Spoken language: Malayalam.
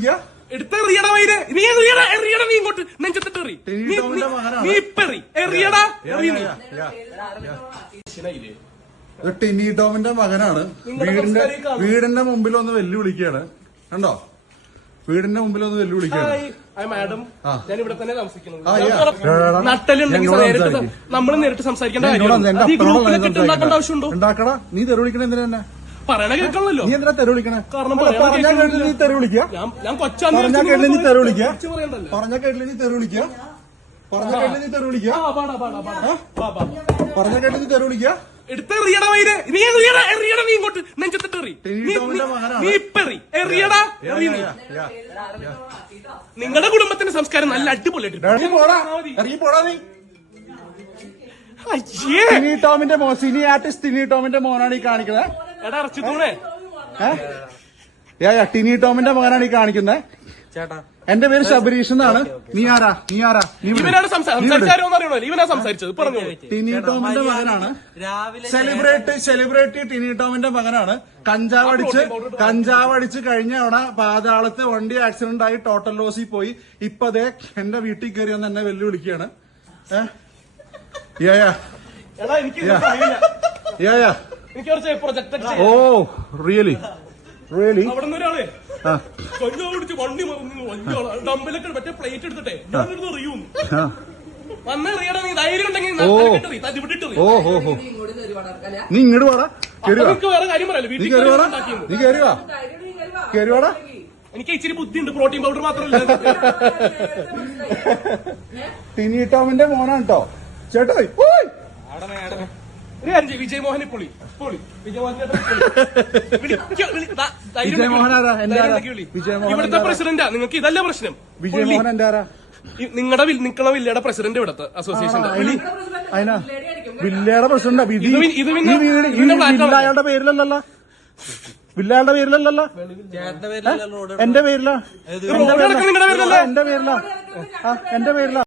വിളിക്കുക? എടുത്തെറിയടാ വൈര്. നീ എറിയടാ, എറിയടാ നീ ഇങ്ങോട്ട് നെഞ്ചത്തിട്ട് എറി. നീ ഇപ്പെറി എറിയടാ. ടിനി ടോമിന്റെ മകനാണ്. വീടിന്റെ മുമ്പിൽ ഒന്ന് വെല്ലുവിളിക്കുകയാണ്. കണ്ടോ? വീടിന്റെ മുമ്പിൽ ഒന്ന് വെല്ലുവിളിക്കുകയാണ്. മാഡം, ഞാൻ ഇവിടെ തന്നെ താമസിക്കുന്നത്. നട്ടലുണ്ടെങ്കിൽ നമ്മൾ നേരിട്ട് സംസാരിക്കേണ്ട കാര്യമുണ്ടാക്കേണ്ട ആവശ്യമുണ്ടോ? ഉണ്ടാക്കടാ. നീ തെറി വിളിക്കണ എന്തിനാ? പറയണ കേൾക്കണല്ലോ. നീ എന്തിനാ തെറി വിളിക്കണേ? കാരണം നീ തെറി വിളിക്കുക. ഞാൻ കൊച്ചാന്ന് പറഞ്ഞ കേട്ടില്ല നീ തെറി വിളിക്കുക. പറഞ്ഞ കേട്ടില്ല നീ തെറി വിളിക്കുക. പറഞ്ഞ കേട്ടില്ല നീ തെറി വിളിക്കുക. പറഞ്ഞ കേട്ടില്ല നീ തെറി വിളിക്കുക. എടുത്തെറിയടാ വൈര്. നീ എറിയടാ, എറിയടാ നീ ഇങ്ങോട്ട് നെഞ്ചത്തിട്ട് എറി. നീ ഇപ്പെറി എറിയടാ. നിങ്ങളുടെ കുടുംബത്തിന്റെ സംസ്കാരം നല്ല അടിപൊളിയായിട്ട്. ടിനി ടോമിന്റെ മോൻ, സിനി ആർട്ടിസ്റ്റ് ടിനി ടോമിന്റെ മോനാണ് ഈ കാണിക്കുന്നത്. എടാ ഇറച്ചി തൂണേ. ടിനി ടോമിന്റെ മകനാണ് ഈ കാണിക്കുന്നത്. ചേട്ടാ, എന്റെ പേര് ശബരീഷ് എന്നാണ്. നീ ആരാ? ഇവനാണ് സംസാരിച്ചത്. പറഞ്ഞു. ടിനി ടോമിന്റെ മകനാണ്. സെലിബ്രിറ്റി ടിനി ടോമിന്റെ മകനാണ്. കഞ്ചാവടിച്ച് കഴിഞ്ഞ തവണ പാതാളത്ത് വണ്ടി ആക്സിഡന്റ് ആയി ടോട്ടൽ ലോസിൽ പോയി. ഇപ്പൊ അതേ എന്റെ വീട്ടിൽ കയറി വന്ന് എന്നെ വെല്ലുവിളിക്കുകയാണ്. Oh really really. അവിടെ നിന്ന് ഒരാളെ കൊഞ്ചോടിച്ച് വണ്ടി മറന്നു. ഡമ്പിലൊക്കെ മറ്റേ പ്ലേറ്റ് എടുത്തിട്ടെ എറിയൂന്ന് വന്നെറിയടാ. നീ ധൈര്യം ഉണ്ടെങ്കിൽ ഓഹോ നീ ഇങ്ങോട്ട് വാടാ. വേറെ കാര്യം പറയല്ലോ. നീ കയറിവാടാ. എനിക്ക് ഇച്ചിരി ബുദ്ധിയുണ്ട്. പ്രോട്ടീൻ പൗഡർ മാത്രമല്ല. ടിനി ടോമിന്റെ മോനാണ് കേട്ടോ ചേട്ടാ. വിജയ് മോഹനെ പൊളി പൊളി. ഇവിടുത്തെ പ്രസിഡന്റാ. നിങ്ങൾക്ക് ഇതല്ല പ്രശ്നം. വിജയ് മോഹൻ എന്റെ ആരാ? നിങ്ങളുടെ നിക്കണ വില്ലയുടെ പ്രസിഡന്റ് ഇവിടത്തെ അസോസിയേഷൻ. വില്ലയുടെ പ്രസിഡന്റാ. വില്ലയുടെ പേരിലല്ലല്ലോ. വില്ലയുടെ പേരിലല്ലല്ലോ. എന്റെ പേരിലാ. എന്റെ പേരിലാ.